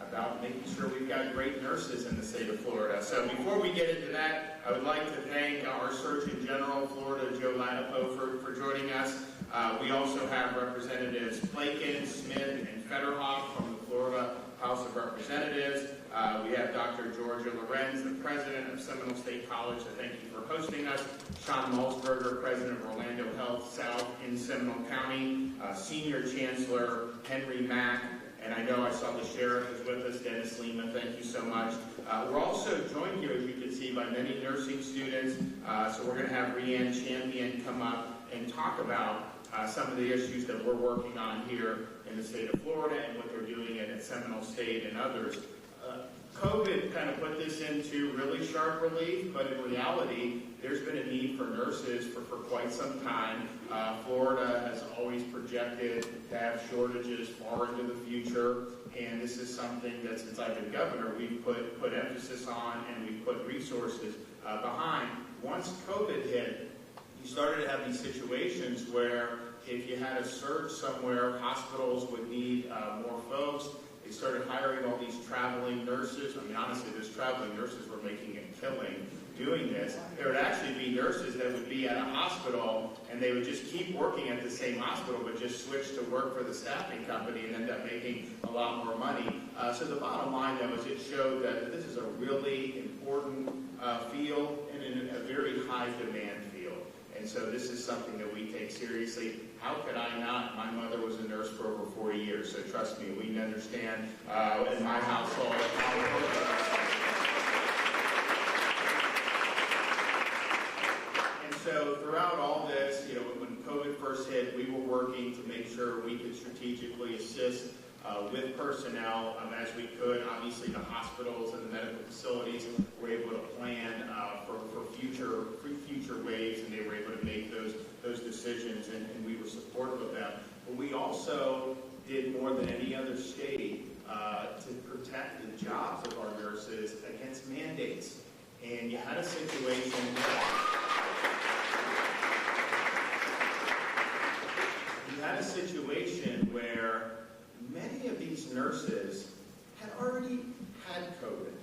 about making sure we've got great nurses in the state of Florida. So before we get into that, I would like to thank our Surgeon General of Florida, Joe Ladapo, for joining us. We also have Representatives Plakin, Smith, and Federhoff from the Florida House of Representatives. We have Dr. Georgia Lorenz, the President of Seminole State College, so thank you for hosting us. Sean Malzberger, President of Orlando Health South in Seminole County. Senior Chancellor Henry Mack. And I know I saw the Sheriff is with us, Dennis Lima, thank you so much. We're also joined here, as you can see, by many nursing students. So we're going to have Rhiann Champion come up and talk about some of the issues that we're working on here in the state of Florida and what they're doing at Seminole State and others. COVID kind of put this into really sharp relief, but in reality, there's been a need for nurses for quite some time. Florida has always projected to have shortages far into the future, and this is something that since I've been governor, we've put emphasis on and we've put resources behind. Once COVID hit, you started to have these situations where if you had a surge somewhere, hospitals would need more folks. They started hiring all these traveling nurses. I mean, honestly, those traveling nurses were making a killing doing this. There would actually be nurses that would be at a hospital, and they would just keep working at the same hospital, but just switch to work for the staffing company and end up making a lot more money. So the bottom line, though, is it showed that this is a really important field and in a very high demand field. And so this is something that we take seriously. How could I not? My mother was a nurse for over 40 years, so trust me, we understand in my household how it works. And so throughout all this, when COVID first hit, we were working to make sure we could strategically assist with personnel as we could. Obviously, the hospitals and the medical facilities were able to plan for future waves, and they were able to make those decisions, and we were supportive of them. But we also did more than any other state to protect the jobs of our nurses against mandates. And you had a situation where many of these nurses had already had COVID,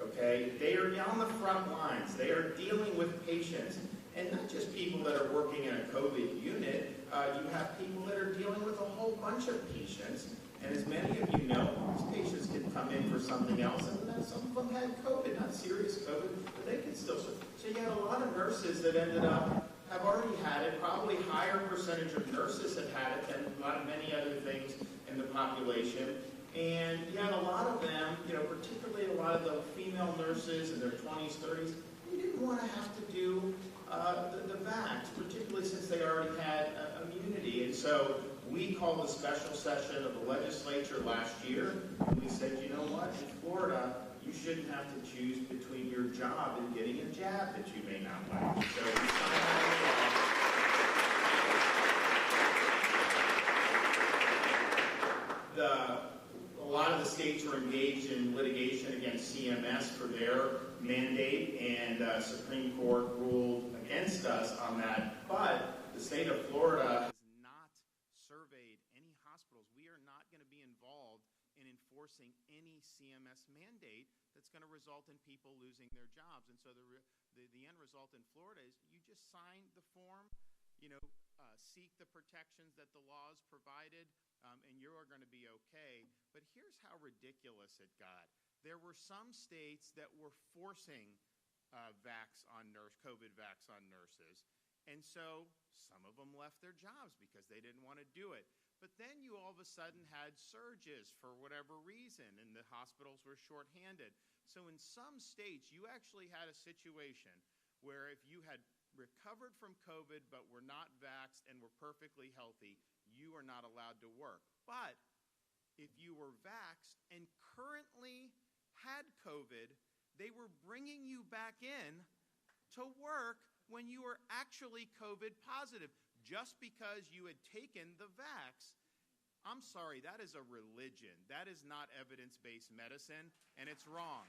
okay? They are on the front lines. They are dealing with patients, and not just people that are working in a COVID unit. You have people that are dealing with a whole bunch of patients, and as many of you know, these patients can come in for something else, and then some of them had COVID, not serious COVID, but they can still. So you had a lot of nurses that ended up have already had it. Probably higher percentage of nurses have had it than many other things in the population. And you had a lot of them, particularly a lot of the female nurses in their 20s, 30s, they didn't want to have to do the vax, particularly since they already had immunity. And so we called a special session of the legislature last year, and we said, in Florida, you shouldn't have to choose between your job and getting a jab that you may not like. So we signed that law. A lot of the states were engaged in litigation against CMS for their mandate, and Supreme Court ruled against us on that. But the state of Florida has not surveyed any hospitals. We are not going to be involved in enforcing any CMS mandate that's going to result in people losing their jobs. And so the end result in Florida is you just sign the form, seek the protections that the laws provided, and you are going to be okay. But here's how ridiculous it got. There were some states that were forcing COVID vax on nurses, and so some of them left their jobs because they didn't want to do it. But then you all of a sudden had surges for whatever reason, and the hospitals were shorthanded. So in some states, you actually had a situation where if you had recovered from COVID but were not vaxxed and were perfectly healthy, you are not allowed to work. But if you were vaxxed and currently had COVID, they were bringing you back in to work when you were actually COVID positive, just because you had taken the vax. I'm sorry, that is a religion. That is not evidence-based medicine, and it's wrong.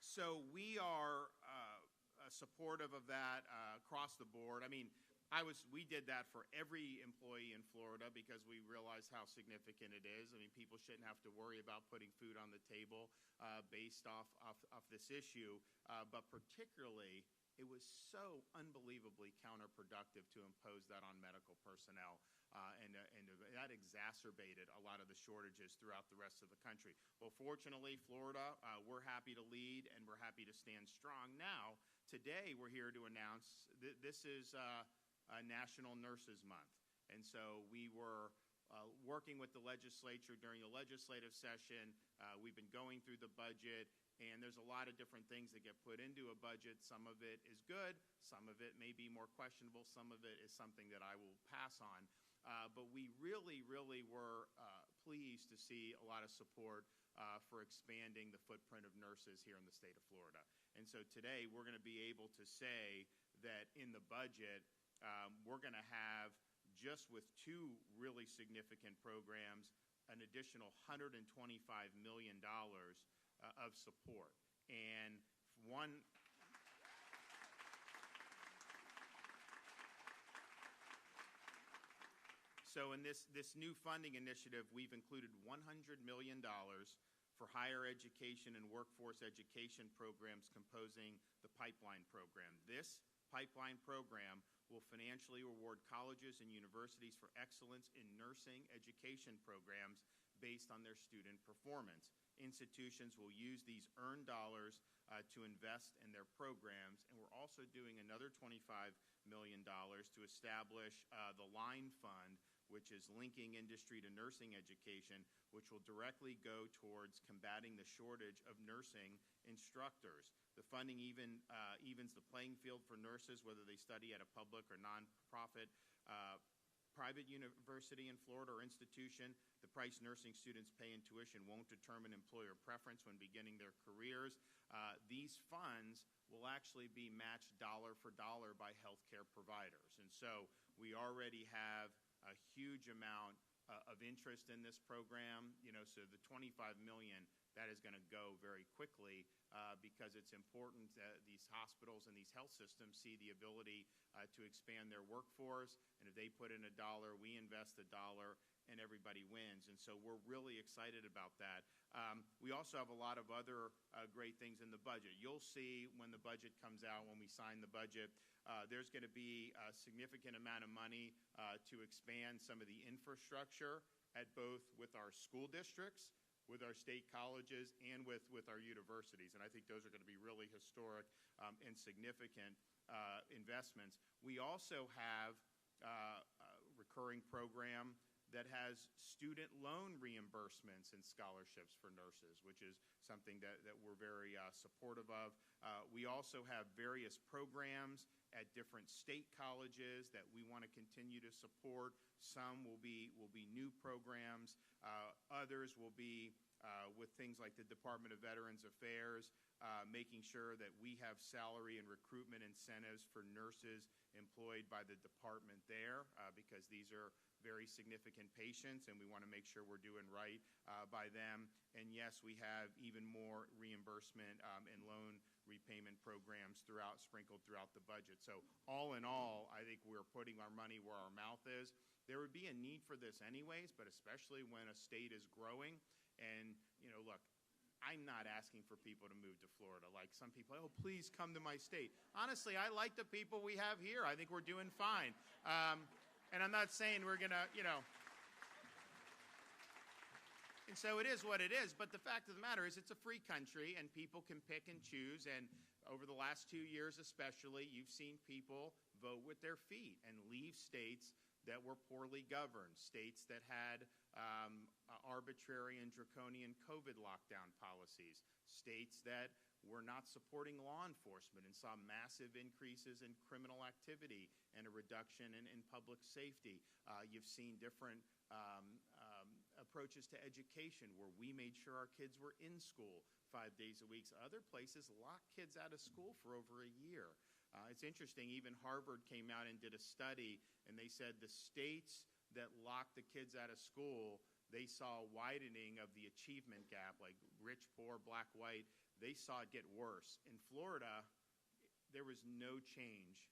So we are supportive of that across the board. I mean, we did that for every employee in Florida because we realized how significant it is. I mean, people shouldn't have to worry about putting food on the table based off this issue. But particularly, it was so unbelievably counterproductive to impose that on medical personnel. And that exacerbated a lot of the shortages throughout the rest of the country. Well, fortunately, Florida, we're happy to lead and we're happy to stand strong. Now, today we're here to announce this is National Nurses Month. And so we were working with the legislature during the legislative session. We've been going through the budget, and there's a lot of different things that get put into a budget. Some of it is good. Some of it may be more questionable. Some of it is something that I will pass on. But we really, really were pleased to see a lot of support for expanding the footprint of nurses here in the state of Florida. And so today we're going to be able to say that in the budget, we're going to have, just with two really significant programs, an additional $125 million of support. And one... So in this new funding initiative, we've included $100 million for higher education and workforce education programs composing the pipeline program. This pipeline program will financially reward colleges and universities for excellence in nursing education programs based on their student performance. Institutions will use these earned dollars to invest in their programs, and we're also doing another $25 million to establish the Line Fund, which is linking industry to nursing education, which will directly go towards combating the shortage of nursing instructors. The funding evens the playing field for nurses, whether they study at a public or nonprofit private university in Florida or institution. The price nursing students pay in tuition won't determine employer preference when beginning their careers. These funds will actually be matched dollar for dollar by healthcare providers. And so we already have a huge amount of interest in this program. So the $25 million, that is going to go very quickly because it's important that these hospitals and these health systems see the ability to expand their workforce. And if they put in $1, we invest $1, and everybody wins. And so we're really excited about that. We also have a lot of other great things in the budget. You'll see when the budget comes out, when we sign the budget, there's going to be a significant amount of money to expand some of the infrastructure at both with our school districts, with our state colleges, and with our universities. And I think those are going to be really historic and significant investments. We also have a recurring program that has student loan reimbursements and scholarships for nurses, which is something that we're very supportive of. We also have various programs at different state colleges that we want to continue to support. Some will be new programs. Others will be with things like the Department of Veterans Affairs, making sure that we have salary and recruitment incentives for nurses employed by the department there, because these are very significant patients, and we want to make sure we're doing right by them. And yes, we have even more reimbursement and loan repayment programs sprinkled throughout the budget. So all in all, I think we're putting our money where our mouth is. There would be a need for this anyways, but especially when a state is growing. And, look, I'm not asking for people to move to Florida. Like some people, oh, please come to my state. Honestly, I like the people we have here. I think we're doing fine. And I'm not saying we're going to, and so it is what it is. But the fact of the matter is it's a free country, and people can pick and choose. And over the last 2 years especially, you've seen people vote with their feet and leave states that were poorly governed, states that had arbitrary and draconian COVID lockdown policies, states that were not supporting law enforcement and saw massive increases in criminal activity and a reduction in public safety. You've seen different approaches to education where we made sure our kids were in school 5 days a week. Other places locked kids out of school for over a year. It's interesting, even Harvard came out and did a study, and they said the states that locked the kids out of school, they saw a widening of the achievement gap, like rich, poor, black, white. They saw it get worse. In Florida, there was no change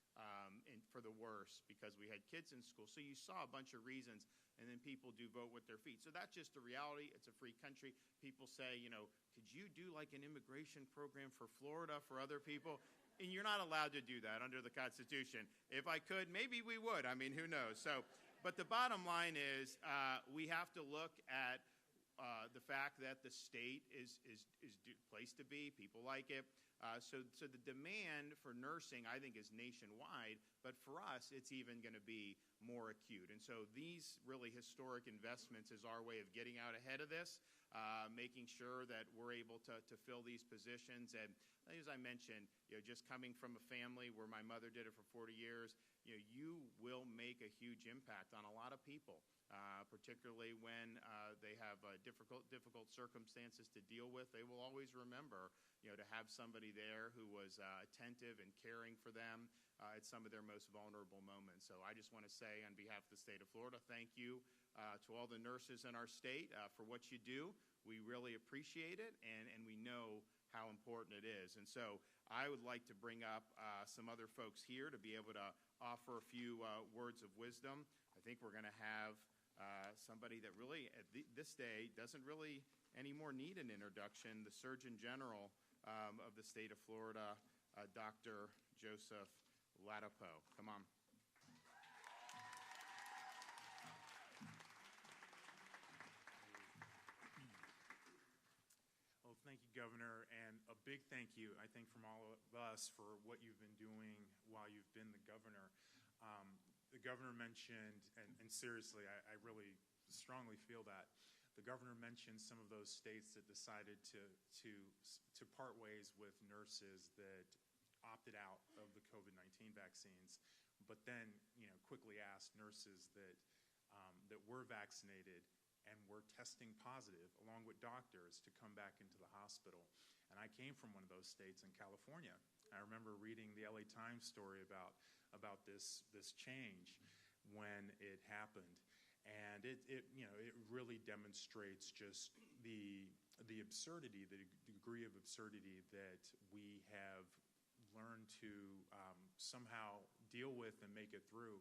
for the worse because we had kids in school. So you saw a bunch of reasons, and then people do vote with their feet. So that's just the reality. It's a free country. People say, could you do like an immigration program for Florida for other people? And you're not allowed to do that under the Constitution. If I could, maybe we would. I mean, who knows? But the bottom line is we have to look at the fact that the state is a place to be. People like it. So the demand for nursing, I think, is nationwide. But for us, it's even going to be more acute. And so these really historic investments is our way of getting out ahead of this, making sure that we're able to fill these positions. And as I mentioned, just coming from a family where my mother did it for 40 years, you will make a huge impact on a lot of people. Particularly when they have difficult circumstances to deal with. They will always remember, to have somebody there who was attentive and caring for them at some of their most vulnerable moments. So I just want to say on behalf of the state of Florida, thank you to all the nurses in our state for what you do. We really appreciate it, and we know how important it is. And so I would like to bring up some other folks here to be able to offer a few words of wisdom. I think we're going to have somebody that really, at this day, doesn't really anymore need an introduction, the Surgeon General of the state of Florida, Dr. Joseph Ladapo. Come on. Well, thank you, Governor, and a big thank you, I think, from all of us for what you've been doing while you've been the governor. The governor mentioned, and seriously, I really strongly feel that, the governor mentioned some of those states that decided to part ways with nurses that opted out of the COVID-19 vaccines, but then quickly asked nurses that were vaccinated and were testing positive, along with doctors, to come back into the hospital. And I came from one of those states in California. I remember reading the LA Times story about this change when it happened. And it really demonstrates just the absurdity, the degree of absurdity that we have learned to somehow deal with and make it through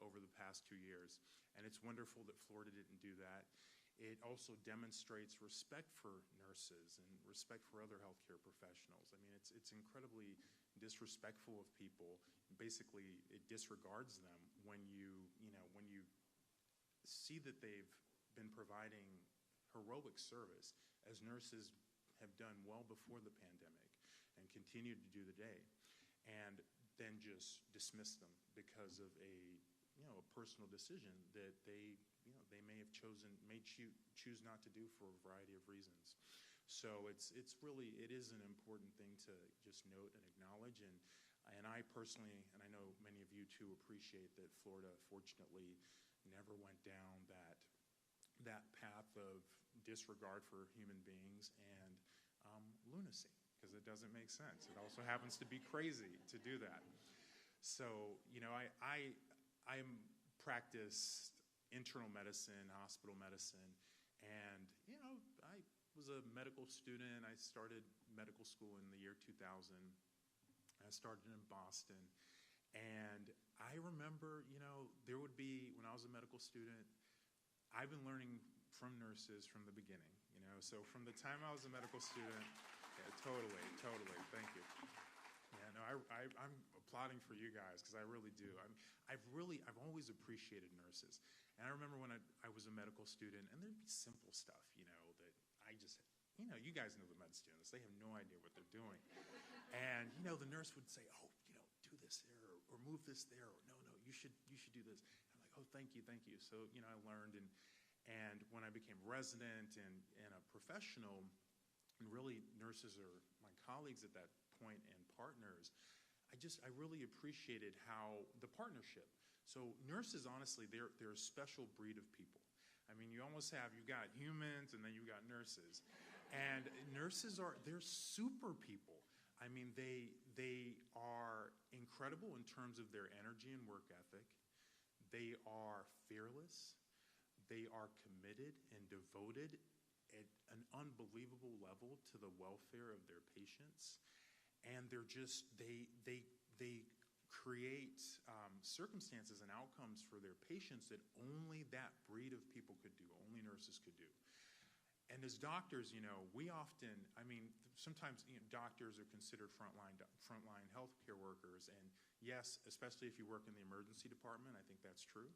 over the past 2 years. And it's wonderful that Florida didn't do that. It also demonstrates respect for nurses and respect for other healthcare professionals. I mean, it's incredibly disrespectful of people. Basically, it disregards them when you see that they've been providing heroic service, as nurses have done well before the pandemic and continue to do today, and then just dismiss them because of a a personal decision that they may have choose not to do for a variety of reasons. So it is an important thing to just note and acknowledge. And I personally, and I know many of you too, appreciate that Florida, fortunately, never went down that path of disregard for human beings and lunacy, because it doesn't make sense. It also happens to be crazy to do that. So, I practiced internal medicine, hospital medicine, and, I was a medical student. I started medical school in the year 2000. I started in Boston. And I remember, there would be, when I was a medical student, I've been learning from nurses from the beginning, So from the time I was a medical student, yeah, totally, thank you. Yeah, no, I'm applauding for you guys, because I really do. I've always appreciated nurses. And I remember when I was a medical student, and there'd be simple stuff, that I just, you guys know the med students, they have no idea what they're doing. And, the nurse would say, oh, do this there, or move this there, or no, you should do this. And I'm like, oh, thank you. So, I learned, and when I became resident and a professional, and really nurses are my colleagues at that point and partners, I really appreciated how the partnership. So nurses, honestly, they're a special breed of people. I mean, you've got humans and then you've got nurses. And they're super people. I mean, they are incredible in terms of their energy and work ethic. They are fearless. They are committed and devoted at an unbelievable level to the welfare of their patients. And they create circumstances and outcomes for their patients that only that breed of people could do, only nurses could do. And as doctors, we often, sometimes doctors are considered frontline healthcare workers. And yes, especially if you work in the emergency department, I think that's true.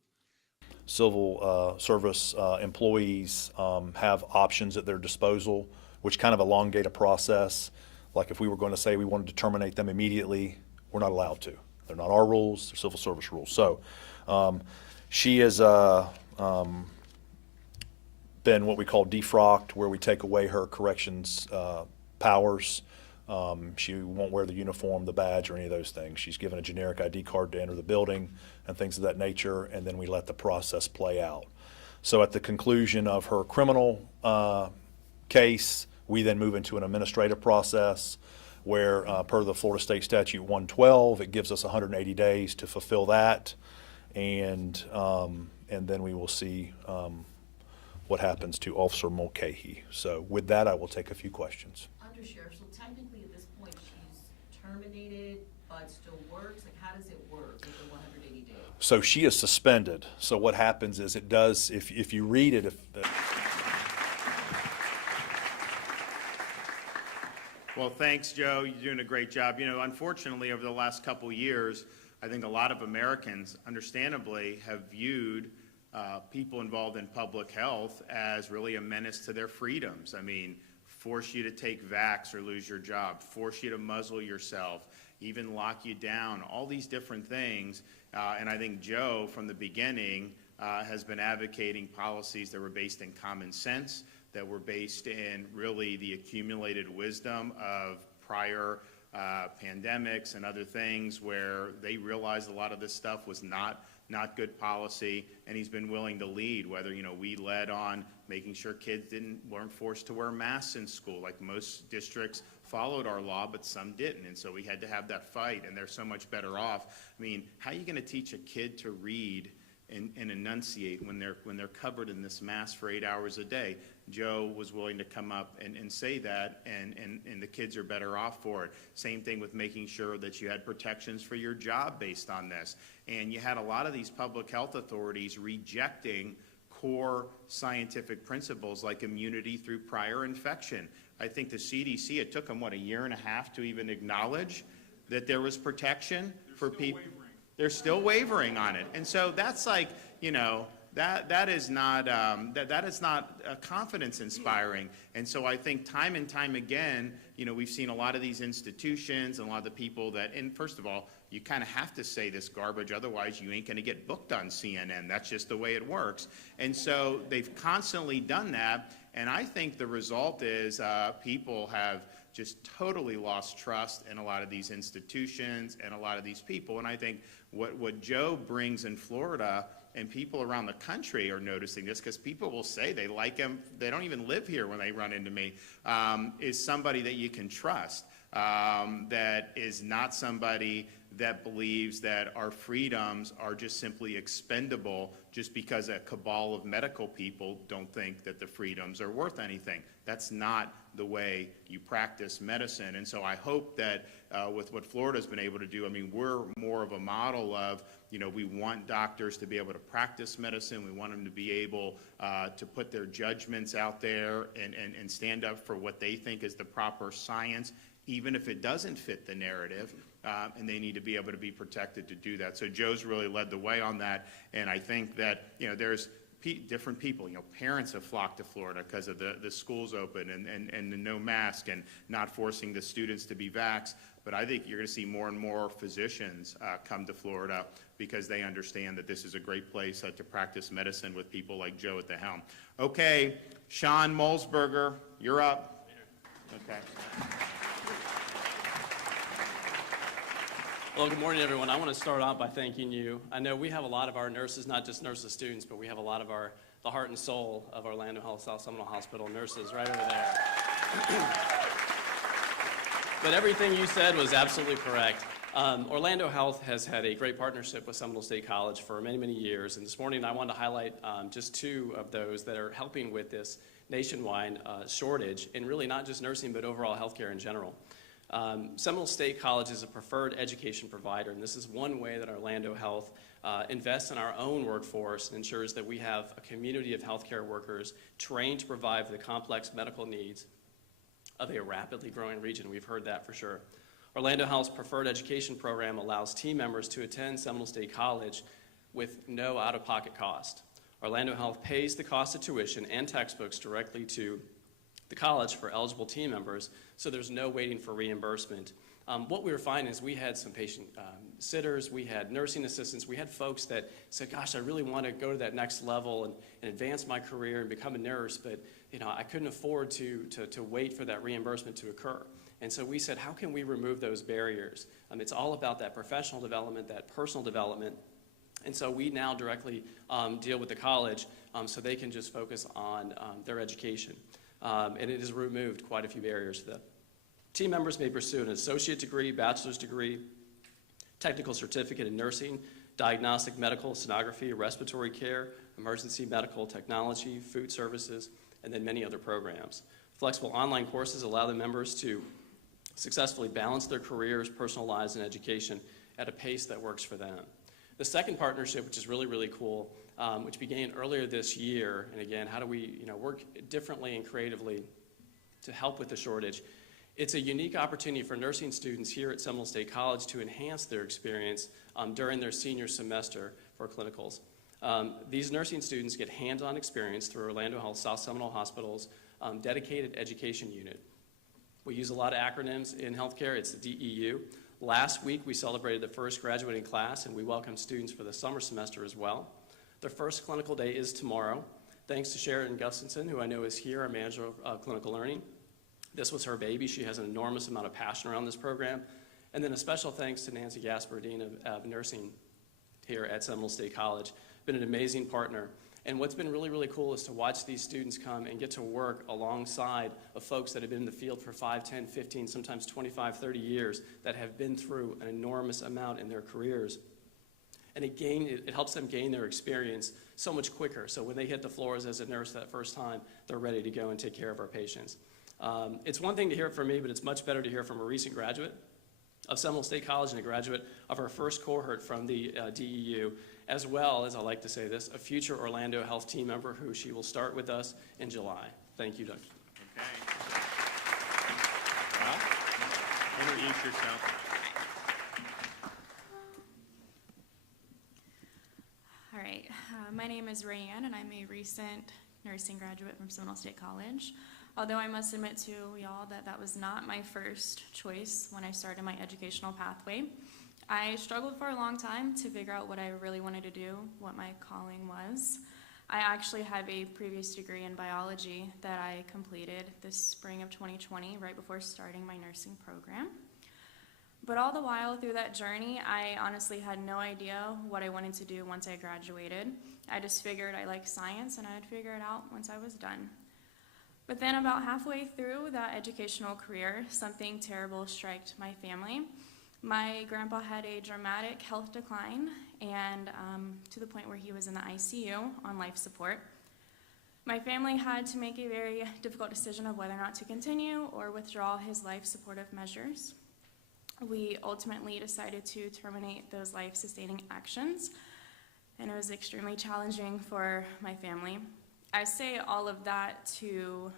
Civil service employees have options at their disposal, which kind of elongate a process. Like if we were going to say we wanted to terminate them immediately, we're not allowed to. They're not our rules, they're civil service rules. So she has been what we call defrocked, where we take away her corrections powers. She won't wear the uniform, the badge, or any of those things. She's given a generic ID card to enter the building and things of that nature, and then we let the process play out. So at the conclusion of her criminal case, we then move into an administrative process where, per the Florida State Statute 112, it gives us 180 days to fulfill that, and then we will see what happens to Officer Mulcahy. So with that, I will take a few questions. Undersheriff, so technically at this point she's terminated but still works? Like, how does it work with the 180 days? So she is suspended. So what happens is it does, if you read it, Well, thanks, Joe. You're doing a great job. Unfortunately, over the last couple years, I think a lot of Americans, understandably, have viewed people involved in public health as really a menace to their freedoms. Force you to take vax or lose your job, force you to muzzle yourself, even lock you down, all these different things. And I think Joe, from the beginning, has been advocating policies that were based in common sense, that were based in really the accumulated wisdom of prior pandemics and other things where they realized a lot of this stuff was not good policy, and he's been willing to lead, whether, we led on making sure kids weren't forced to wear masks in school. Like most districts followed our law, but some didn't, and so we had to have that fight, and they're so much better off. How are you gonna teach a kid to read and enunciate when they're covered in this mask for 8 hours a day? Joe was willing to come up and say that, and the kids are better off for it. Same thing with making sure that you had protections for your job based on this. And you had a lot of these public health authorities rejecting core scientific principles like immunity through prior infection. I think the CDC, it took them, a year and a half to even acknowledge that there was protection for people. They're still wavering on it. And so that's like, that is not confidence inspiring. And so I think time and time again, we've seen a lot of these institutions and a lot of the people that, and first of all, you kind of have to say this garbage, otherwise you ain't going to get booked on CNN. That's just the way it works. And so they've constantly done that, and I think the result is people have just totally lost trust in a lot of these institutions and a lot of these people. And I think what Joe brings in Florida, and people around the country are noticing this because people will say they like him, they don't even live here when they run into me, is somebody that you can trust, that is not somebody that believes that our freedoms are just simply expendable just because a cabal of medical people don't think that the freedoms are worth anything. That's not the way you practice medicine. And so I hope that with what Florida's been able to do, I mean, we're more of a model of, we want doctors to be able to practice medicine. We want them to be able to put their judgments out there and stand up for what they think is the proper science, even if it doesn't fit the narrative, and they need to be able to be protected to do that. So Joe's really led the way on that, and I think that, there's different people, parents have flocked to Florida because of the schools open and the no mask and not forcing the students to be vaxxed. But I think you're going to see more and more physicians come to Florida because they understand that this is a great place to practice medicine with people like Joe at the helm. Okay, Sean Molsberger, you're up. Okay. Well, good morning, everyone. I want to start off by thanking you. I know we have a lot of our nurses, not just nurses students, but we have a lot of the heart and soul of Orlando Health South Seminole Hospital nurses right over there. But everything you said was absolutely correct. Orlando Health has had a great partnership with Seminole State College for many, many years. And this morning I wanted to highlight just two of those that are helping with this nationwide shortage in really not just nursing, but overall healthcare in general. Seminole State College is a preferred education provider, and this is one way that Orlando Health invests in our own workforce and ensures that we have a community of healthcare workers trained to provide the complex medical needs of a rapidly growing region. We've heard that for sure. Orlando Health's preferred education program allows team members to attend Seminole State College with no out-of-pocket cost. Orlando Health pays the cost of tuition and textbooks directly to the college for eligible team members, so there's no waiting for reimbursement. What we were finding is we had some patient sitters, we had nursing assistants, we had folks that said, gosh, I really want to go to that next level and advance my career and become a nurse, but I couldn't afford to wait for that reimbursement to occur. And so we said, how can we remove those barriers? It's all about that professional development, that personal development. And so we now directly deal with the college so they can just focus on their education. And it has removed quite a few barriers for them. Team members may pursue an associate degree, bachelor's degree, technical certificate in nursing, diagnostic medical, sonography, respiratory care, emergency medical technology, food services, and then many other programs. Flexible online courses allow the members to successfully balance their careers, personal lives, and education at a pace that works for them. The second partnership, which is really, really cool, which began earlier this year, and again, how do we work differently and creatively to help with the shortage? It's a unique opportunity for nursing students here at Seminole State College to enhance their experience during their senior semester for clinicals. These nursing students get hands-on experience through Orlando Health South Seminole Hospital's dedicated education unit. We use a lot of acronyms in healthcare. It's the DEU. Last week, we celebrated the first graduating class, and we welcome students for the summer semester as well. Their first clinical day is tomorrow. Thanks to Sharon Gustafson, who I know is here, our manager of clinical learning. This was her baby. She has an enormous amount of passion around this program. And then a special thanks to Nancy Gasper, Dean of Nursing here at Seminole State College. Been an amazing partner. And what's been really, really cool is to watch these students come and get to work alongside of folks that have been in the field for 5, 10, 15, sometimes 25, 30 years that have been through an enormous amount in their careers. And it helps them gain their experience so much quicker. So when they hit the floors as a nurse that first time, they're ready to go and take care of our patients. It's one thing to hear it from me, but it's much better to hear from a recent graduate of Seminole State College and a graduate of our first cohort from the DEU, as well as, I like to say this, a future Orlando Health team member who she will start with us in July. Thank you, Dr. Okay. Well, introduce yourself. All right, my name is Rayanne, and I'm a recent nursing graduate from Seminole State College. Although I must admit to y'all that that was not my first choice when I started my educational pathway. I struggled for a long time to figure out what I really wanted to do, what my calling was. I actually have a previous degree in biology that I completed this spring of 2020, right before starting my nursing program. But all the while through that journey, I honestly had no idea what I wanted to do once I graduated. I just figured I liked science and I'd figure it out once I was done. But then about halfway through that educational career, something terrible struck my family. My grandpa had a dramatic health decline, and to the point where he was in the ICU on life support. My family had to make a very difficult decision of whether or not to continue or withdraw his life supportive measures. We ultimately decided to terminate those life-sustaining actions, and it was extremely challenging for my family. I say all of that to,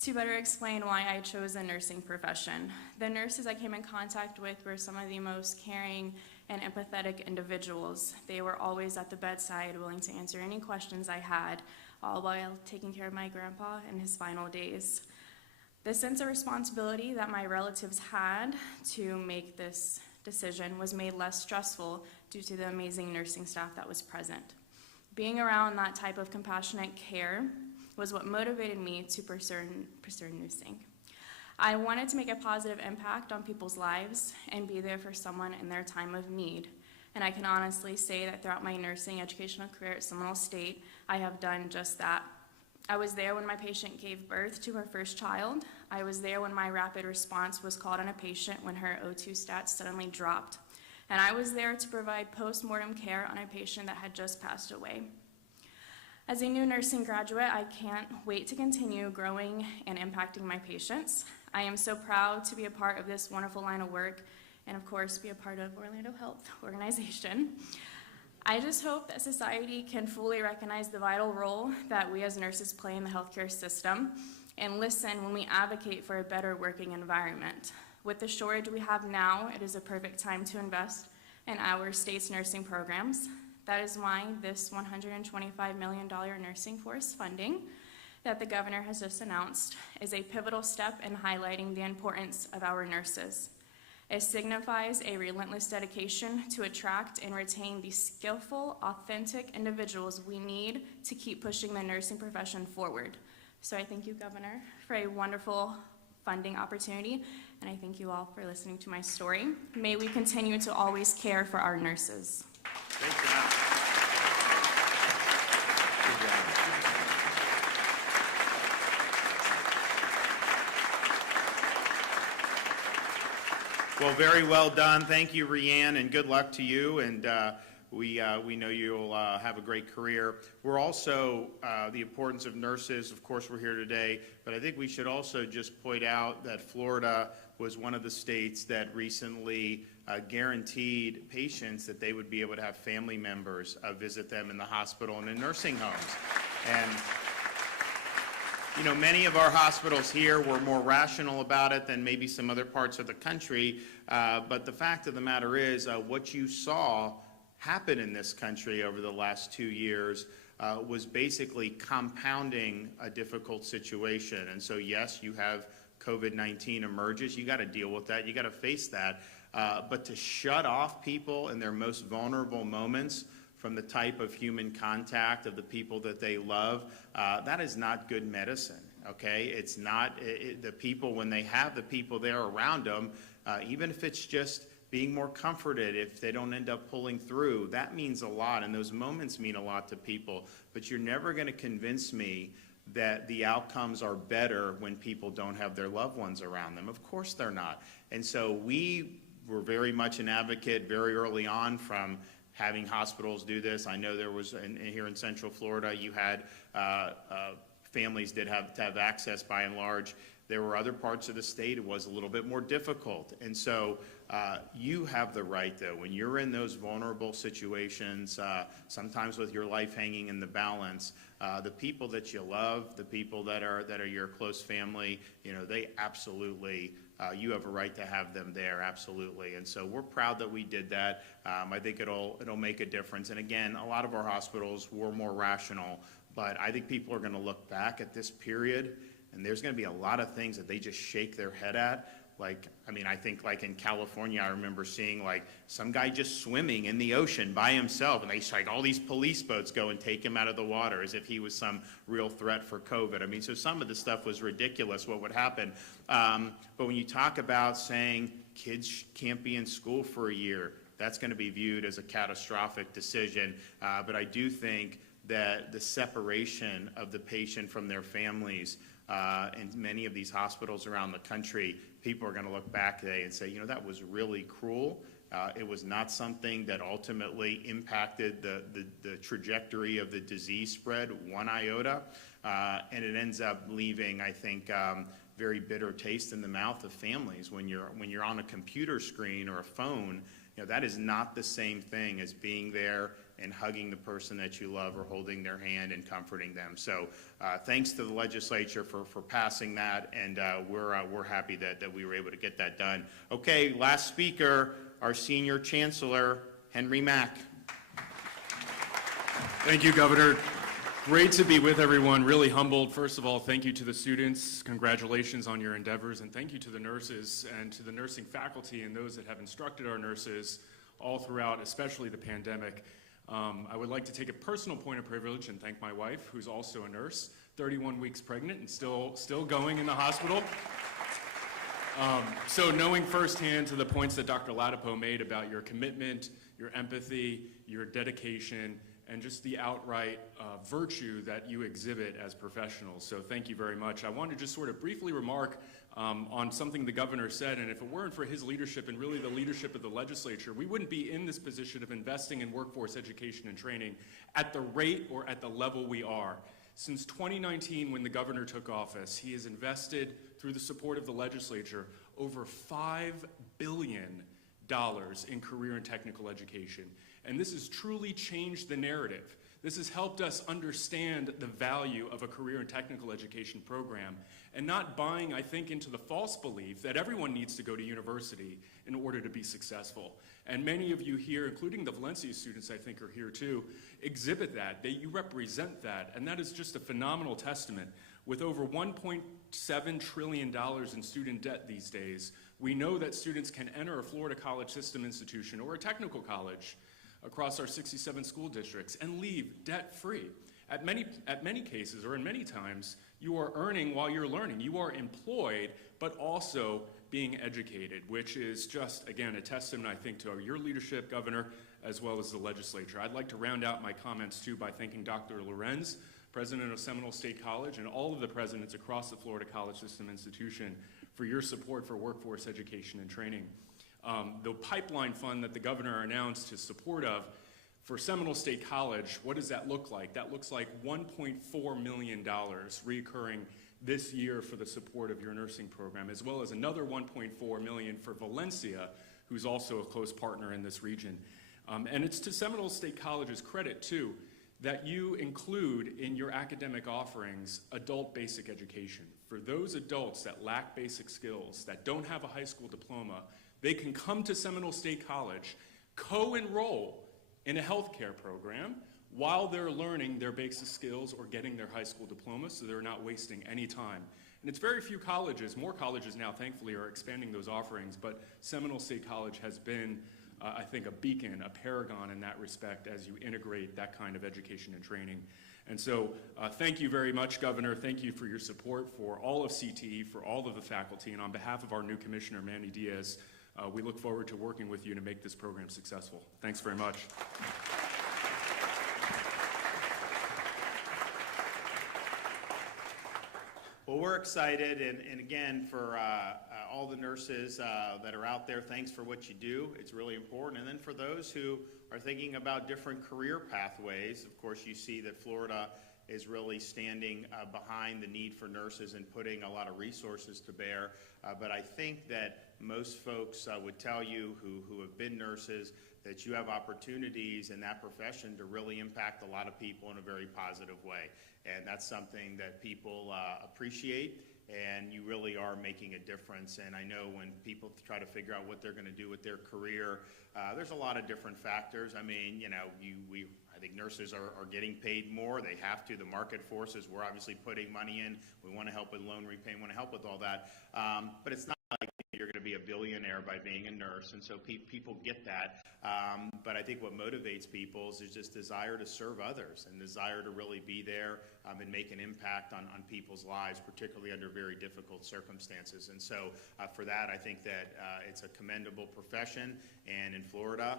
to better explain why I chose the nursing profession. The nurses I came in contact with were some of the most caring and empathetic individuals. They were always at the bedside, willing to answer any questions I had, all while taking care of my grandpa in his final days. The sense of responsibility that my relatives had to make this decision was made less stressful due to the amazing nursing staff that was present. Being around that type of compassionate care was what motivated me to pursue nursing. I wanted to make a positive impact on people's lives and be there for someone in their time of need. And I can honestly say that throughout my nursing educational career at Seminole State, I have done just that. I was there when my patient gave birth to her first child. I was there when my rapid response was called on a patient when her O2 stats suddenly dropped. And I was there to provide post-mortem care on a patient that had just passed away. As a new nursing graduate, I can't wait to continue growing and impacting my patients. I am so proud to be a part of this wonderful line of work and, of course, be a part of Orlando Health Organization. I just hope that society can fully recognize the vital role that we as nurses play in the healthcare system and listen when we advocate for a better working environment. With the shortage we have now, it is a perfect time to invest in our state's nursing programs. That is why this $125 million nursing force funding that the governor has just announced is a pivotal step in highlighting the importance of our nurses. It signifies a relentless dedication to attract and retain the skillful, authentic individuals we need to keep pushing the nursing profession forward. So I thank you, Governor, for a wonderful funding opportunity, and I thank you all for listening to my story. May we continue to always care for our nurses. Great job. Good job. Well, very well done. Thank you, Rianne, and good luck to you. And we know you'll have a great career. We're also, the importance of nurses, of course, we're here today, but I think we should also just point out that Florida was one of the states that recently guaranteed patients that they would be able to have family members visit them in the hospital and in nursing homes. And you know, many of our hospitals here were more rational about it than maybe some other parts of the country, but the fact of the matter is what you saw happen in this country over the last 2 years was basically compounding a difficult situation. And so yes, you have COVID-19 emerges, you got to deal with that, you got to face that, but to shut off people in their most vulnerable moments from the type of human contact of the people that they love, that is not good medicine, okay? It's not, the people, when they have the people there around them, even if it's just being more comforted, if they don't end up pulling through, that means a lot, and those moments mean a lot to people. But you're never gonna convince me that the outcomes are better when people don't have their loved ones around them. Of course they're not. And so we were very much an advocate very early on from having hospitals do this. I know there was, here in Central Florida, you had families that have to have access by and large. There were other parts of the state it was a little bit more difficult. And so you have the right, though, when you're in those vulnerable situations, sometimes with your life hanging in the balance, the people that you love, the people that are your close family, you know, they absolutely, you have a right to have them there, absolutely. And so we're proud that we did that. I think it'll make a difference. And again, a lot of our hospitals were more rational, but I think people are going to look back at this period and there's going to be a lot of things that they just shake their head at. Like, I mean, I think like in California, I remember seeing like some guy just swimming in the ocean by himself, and they like all these police boats go and take him out of the water as if he was some real threat for COVID. I mean, so some of the stuff was ridiculous what would happen. But when you talk about saying kids can't be in school for a year, that's going to be viewed as a catastrophic decision. But I do think that the separation of the patient from their families in many of these hospitals around the country, people are going to look back today and say, you know, that was really cruel. It was not something that ultimately impacted the trajectory of the disease spread one iota, and it ends up leaving, I think, very bitter taste in the mouth of families. When you're on a computer screen or a phone, you know, that is not the same thing as being there and hugging the person that you love or holding their hand and comforting them. So thanks to the legislature for passing that, and we're happy that we were able to get that done. Okay, last speaker, our senior chancellor, Henry Mack. Thank you, Governor. Great to be with everyone, really humbled. First of all, thank you to the students. Congratulations on your endeavors, and thank you to the nurses and to the nursing faculty and those that have instructed our nurses all throughout, especially the pandemic. I would like to take a personal point of privilege and thank my wife, who's also a nurse, 31 weeks pregnant and still going in the hospital. So knowing firsthand to the points that Dr. Ladapo made about your commitment, your empathy, your dedication, and just the outright virtue that you exhibit as professionals. So thank you very much. I want to just sort of briefly remark on something the governor said, and if it weren't for his leadership and really the leadership of the legislature, we wouldn't be in this position of investing in workforce education and training at the rate or at the level we are. Since 2019, when the governor took office, he has invested, through the support of the legislature, over $5 billion in career and technical education. And this has truly changed the narrative. This has helped us understand the value of a career and technical education program and not buying, I think, into the false belief that everyone needs to go to university in order to be successful. And many of you here, including the Valencia students I think are here too, exhibit that. You represent that, and that is just a phenomenal testament. With over $1.7 trillion in student debt these days, we know that students can enter a Florida college system institution or a technical college across our 67 school districts and leave debt-free. At many cases, or in many times, you are earning while you're learning. You are employed, but also being educated, which is just, again, a testament, I think, to your leadership, Governor, as well as the legislature. I'd like to round out my comments, too, by thanking Dr. Lorenz, President of Seminole State College, and all of the presidents across the Florida College System Institution for your support for workforce education and training. The pipeline fund that the governor announced his support of for Seminole State College, what does that look like? That looks like $1.4 million reoccurring this year for the support of your nursing program, as well as another $1.4 million for Valencia, who's also a close partner in this region. And it's to Seminole State College's credit, too, that you include in your academic offerings adult basic education. For those adults that lack basic skills, that don't have a high school diploma, they can come to Seminole State College, co-enroll in a healthcare program while they're learning their basic skills or getting their high school diploma, so they're not wasting any time. And it's very few colleges, more colleges now thankfully are expanding those offerings, but Seminole State College has been, I think, a beacon, a paragon in that respect as you integrate that kind of education and training. And so thank you very much, Governor. Thank you for your support for all of CTE, for all of the faculty, and on behalf of our new Commissioner, Manny Diaz, we look forward to working with you to make this program successful. Thanks very much. Well, we're excited, and again, for all the nurses that are out there, thanks for what you do. It's really important. And then for those who are thinking about different career pathways, of course, you see that Florida is really standing behind the need for nurses and putting a lot of resources to bear. But I think that most folks would tell you who have been nurses that you have opportunities in that profession to really impact a lot of people in a very positive way. And that's something that people appreciate and you really are making a difference. And I know when people try to figure out what they're going to do with their career, there's a lot of different factors. I mean, you know, I think nurses are getting paid more. They have to. The market forces, we're obviously putting money in. We want to help with loan repayment, want to help with all that. But it's not like you're going to be a billionaire by being a nurse, and so people get that. But I think what motivates people is just desire to serve others and desire to really be there and make an impact on people's lives, particularly under very difficult circumstances. And so for that, I think that it's a commendable profession. And in Florida,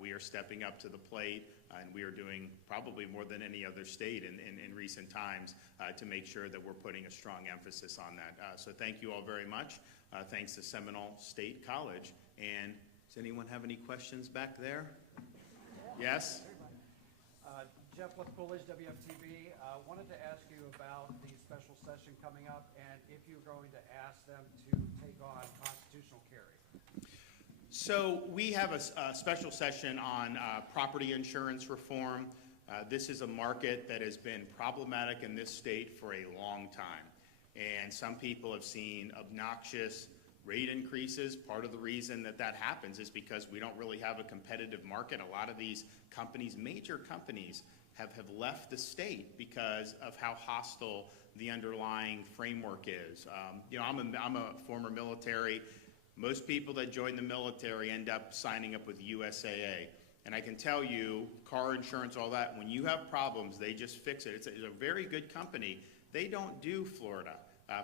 we are stepping up to the plate, and we are doing probably more than any other state in recent times to make sure that we're putting a strong emphasis on that. So thank you all very much. Thanks to Seminole State College. And does anyone have any questions back there? Yes? Jeff with Coolidge, WFTV. Wanted to ask you about the special session coming up and if you're going to ask them to take on constitutional carry. So we have a special session on property insurance reform. This is a market that has been problematic in this state for a long time. And some people have seen obnoxious rate increases. Part of the reason that happens is because we don't really have a competitive market. A lot of these companies, major companies, have left the state because of how hostile the underlying framework is. You know, I'm a former military. Most people that join the military end up signing up with USAA. And I can tell you, car insurance, all that, when you have problems, they just fix it. It's a very good company. They don't do Florida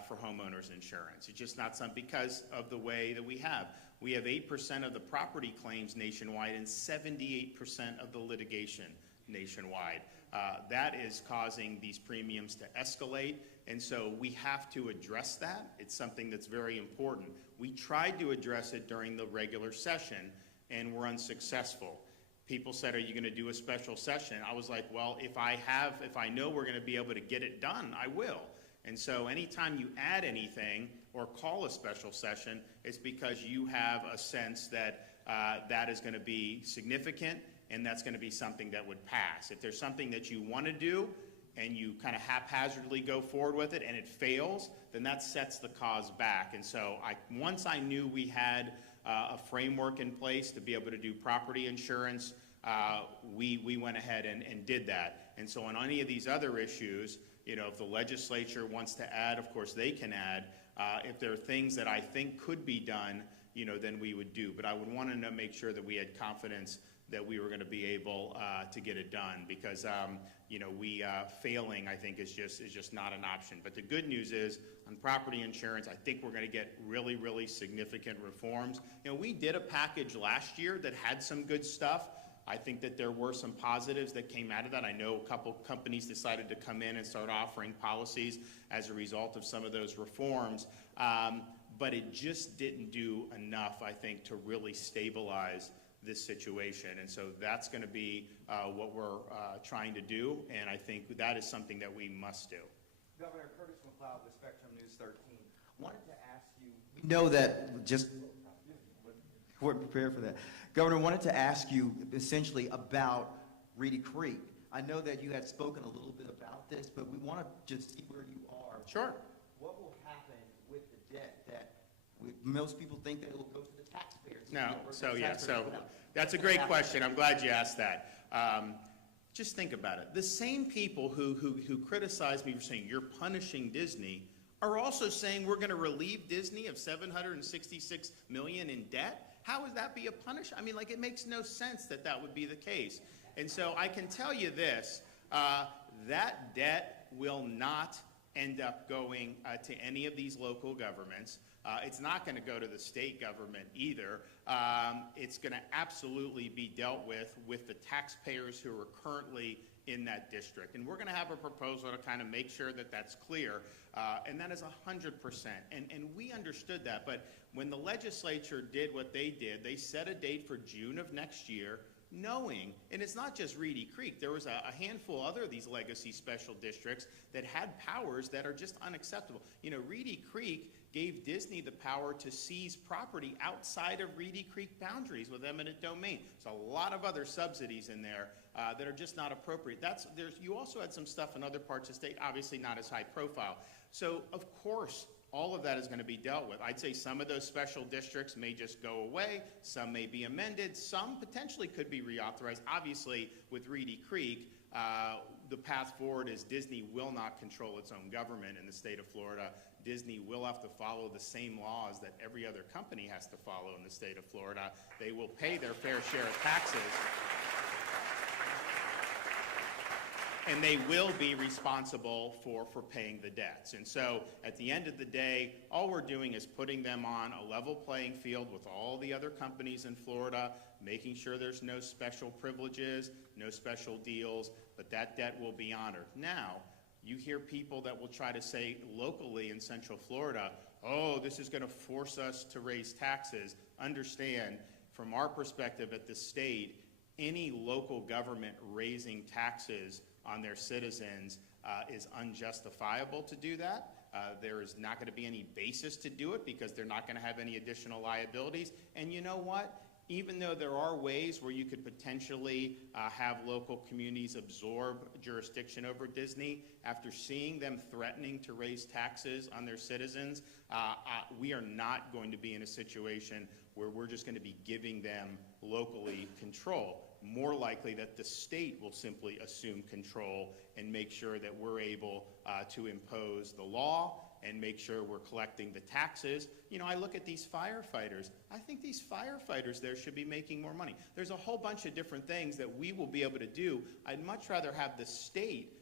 for homeowners insurance. It's just not something because of the way that we have. We have 8% of the property claims nationwide and 78% of the litigation nationwide. That is causing these premiums to escalate, and so we have to address that. It's something that's very important. We tried to address it during the regular session, and we're unsuccessful. People said, are you going to do a special session? I was like, well, if I know we're going to be able to get it done, I will. And so anytime you add anything or call a special session, it's because you have a sense that that is going to be significant and that's going to be something that would pass. If there's something that you want to do and you kind of haphazardly go forward with it and it fails, then that sets the cause back. And so once I knew we had a framework in place to be able to do property insurance, we went ahead and did that. And so on any of these other issues, you know, if the legislature wants to add, of course they can add. If there are things that I think could be done, you know, then we would do. But I would want to make sure that we had confidence that we were going to be able to get it done, because you know, failing, I think, is just not an option. But the good news is on property insurance, I think we're going to get really, really significant reforms. You know, we did a package last year that had some good stuff. I think that there were some positives that came out of that. I know a couple companies decided to come in and start offering policies as a result of some of those reforms, but it just didn't do enough, I think, to really stabilize this situation. And so that's going to be what we're trying to do, and I think that is something that we must do. Governor Curtis McLeod with Spectrum News 13. Wanted to ask you, we know that just weren't prepared for that. Governor, wanted to ask you essentially about Reedy Creek. I know that you had spoken a little bit about this, but we want to just see where you are. Sure. What will happen with the debt that most people think that it will go to the taxpayers? No, so that's a great question. I'm glad you asked that. Just think about it. The same people who criticize me for saying you're punishing Disney are also saying we're going to relieve Disney of $766 million in debt. How would that be a punishment? I mean, like, it makes no sense that that would be the case. And so I can tell you this, that debt will not end up going to any of these local governments. It's not going to go to the state government either. It's going to absolutely be dealt with the taxpayers who are currently in that district. And we're going to have a proposal to kind of make sure that that's clear, and that is 100%. And we understood that, but when the legislature did what they did, they set a date for June of next year knowing, and it's not just Reedy Creek, there was a handful of other of these legacy special districts that had powers that are just unacceptable. You know, Reedy Creek gave Disney the power to seize property outside of Reedy Creek boundaries with eminent domain. There's a lot of other subsidies in there that are just not appropriate. You also had some stuff in other parts of the state, obviously not as high profile. So, of course, all of that is going to be dealt with. I'd say some of those special districts may just go away, some may be amended, some potentially could be reauthorized. Obviously, with Reedy Creek, the path forward is Disney will not control its own government in the state of Florida. Disney will have to follow the same laws that every other company has to follow in the state of Florida. They will pay their fair share of taxes. And they will be responsible for paying the debts. And so at the end of the day, all we're doing is putting them on a level playing field with all the other companies in Florida, making sure there's no special privileges, no special deals, but that debt will be honored. Now, you hear people that will try to say locally in Central Florida, oh, this is going to force us to raise taxes. Understand, from our perspective at the state, any local government raising taxes on their citizens is unjustifiable to do that. There is not going to be any basis to do it because they're not going to have any additional liabilities. And you know what? Even though there are ways where you could potentially have local communities absorb jurisdiction over Disney, after seeing them threatening to raise taxes on their citizens, we are not going to be in a situation where we're just going to be giving them locally control. More likely that the state will simply assume control and make sure that we're able to impose the law and make sure we're collecting the taxes. You know, I look at these firefighters. I think these firefighters there should be making more money. There's a whole bunch of different things that we will be able to do. I'd much rather have the state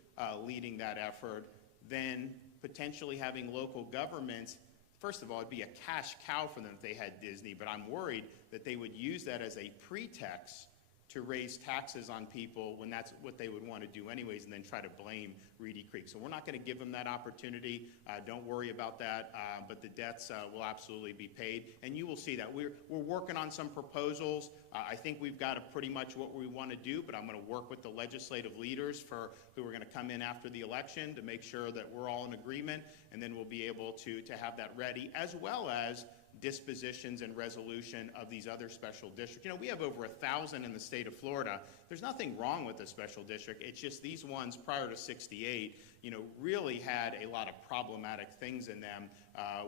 leading that effort than potentially having local governments. First of all, it'd be a cash cow for them if they had Disney, but I'm worried that they would use that as a pretext to raise taxes on people when that's what they would want to do anyways, and then try to blame Reedy Creek. So we're not going to give them that opportunity. Don't worry about that, but the debts will absolutely be paid, and you will see that. We're working on some proposals. I think we've got pretty much what we want to do, but I'm going to work with the legislative leaders who are going to come in after the election to make sure that we're all in agreement, and then we'll be able to have that ready, as well as dispositions and resolution of these other special districts. You know, we have over 1,000 in the state of Florida. There's nothing wrong with the special district. It's just these ones prior to '68, you know, really had a lot of problematic things in them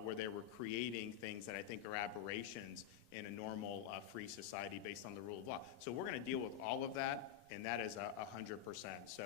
where they were creating things that I think are aberrations in a normal free society based on the rule of law. So we're going to deal with all of that, and that is 100%. So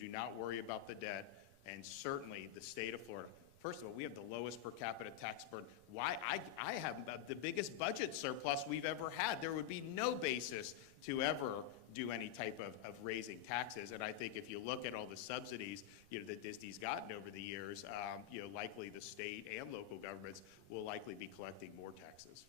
do not worry about the debt, and certainly the state of Florida. First of all, we have the lowest per capita tax burden. Why? I have the biggest budget surplus we've ever had. There would be no basis to ever do any type of raising taxes. And I think if you look at all the subsidies, you know, that Disney's gotten over the years, you know, likely the state and local governments will likely be collecting more taxes.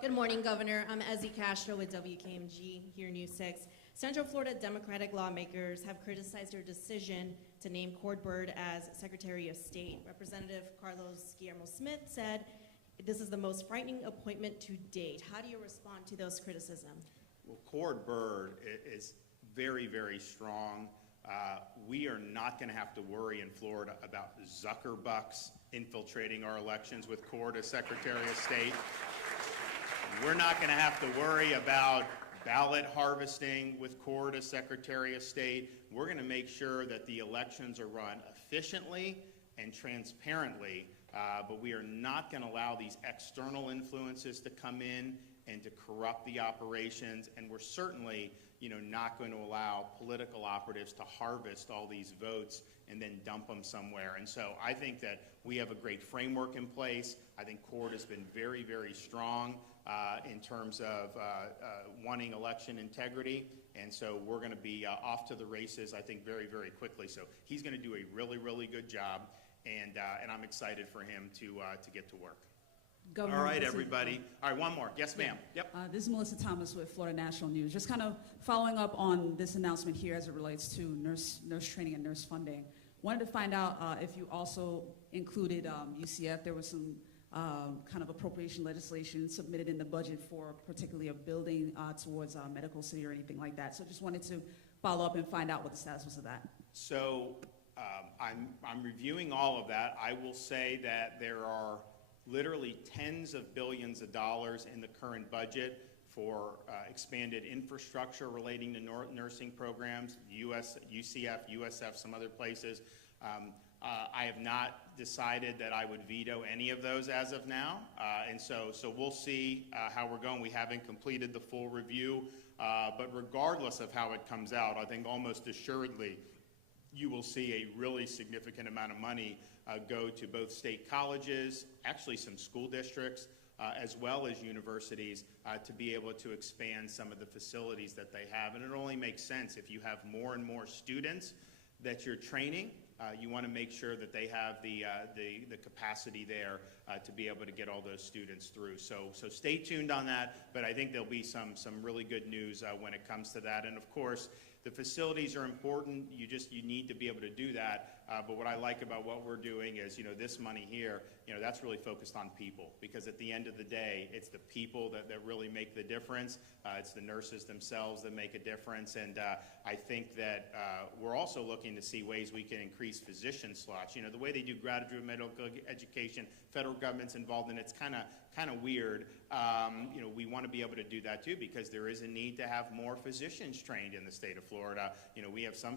Good morning, Governor. I'm Ezzy Castro with WKMG, here News 6. Central Florida Democratic lawmakers have criticized your decision to name Cord Bird as Secretary of State. Representative Carlos Guillermo Smith said, "This is the most frightening appointment to date." How do you respond to those criticisms? Well, Cord Bird is very, very strong. We are not going to have to worry in Florida about Zuckerbucks infiltrating our elections with Cord as Secretary of State. We're not going to have to worry about ballot harvesting with Cord as Secretary of State. We're going to make sure that the elections are run efficiently and transparently, but we are not going to allow these external influences to come in and to corrupt the operations, and we're certainly, you know, not going to allow political operatives to harvest all these votes and then dump them somewhere. And so I think that we have a great framework in place. I think Cord has been very, very strong in terms of wanting election integrity, and so we're going to be off to the races, I think, very, very quickly. So he's going to do a really, really good job, and I'm excited for him to get to work. Governor, all right, everybody. All right, one more. Yes, ma'am. Yep. This is Melissa Thomas with Florida National News. Just kind of following up on this announcement here as it relates to nurse training and nurse funding. Wanted to find out if you also included UCF. There was some kind of appropriation legislation submitted in the budget for particularly a building towards Medical City or anything like that. So just wanted to follow up and find out what the status was of that. So I'm reviewing all of that. I will say that there are literally tens of billions of dollars in the current budget for expanded infrastructure relating to nursing programs, UCF, USF, some other places. I have not decided that I would veto any of those as of now, and so we'll see how we're going. We haven't completed the full review, but regardless of how it comes out, I think almost assuredly you will see a really significant amount of money go to both state colleges, actually some school districts, as well as universities to be able to expand some of the facilities that they have. And it only makes sense if you have more and more students that you're training. You want to make sure that they have the capacity there to be able to get all those students through. So stay tuned on that, but I think there'll be some really good news when it comes to that. And of course, the facilities are important. You need to be able to do that. But what I like about what we're doing is, this money here, that's really focused on people, because at the end of the day, it's the people that really make the difference. It's the nurses themselves that make a difference. And I think that we're also looking to see ways we can increase physician slots. The way they do graduate medical education, federal government's involved, and it's kind of weird. We want to be able to do that too, because there is a need to have more physicians trained in the state of Florida. We have some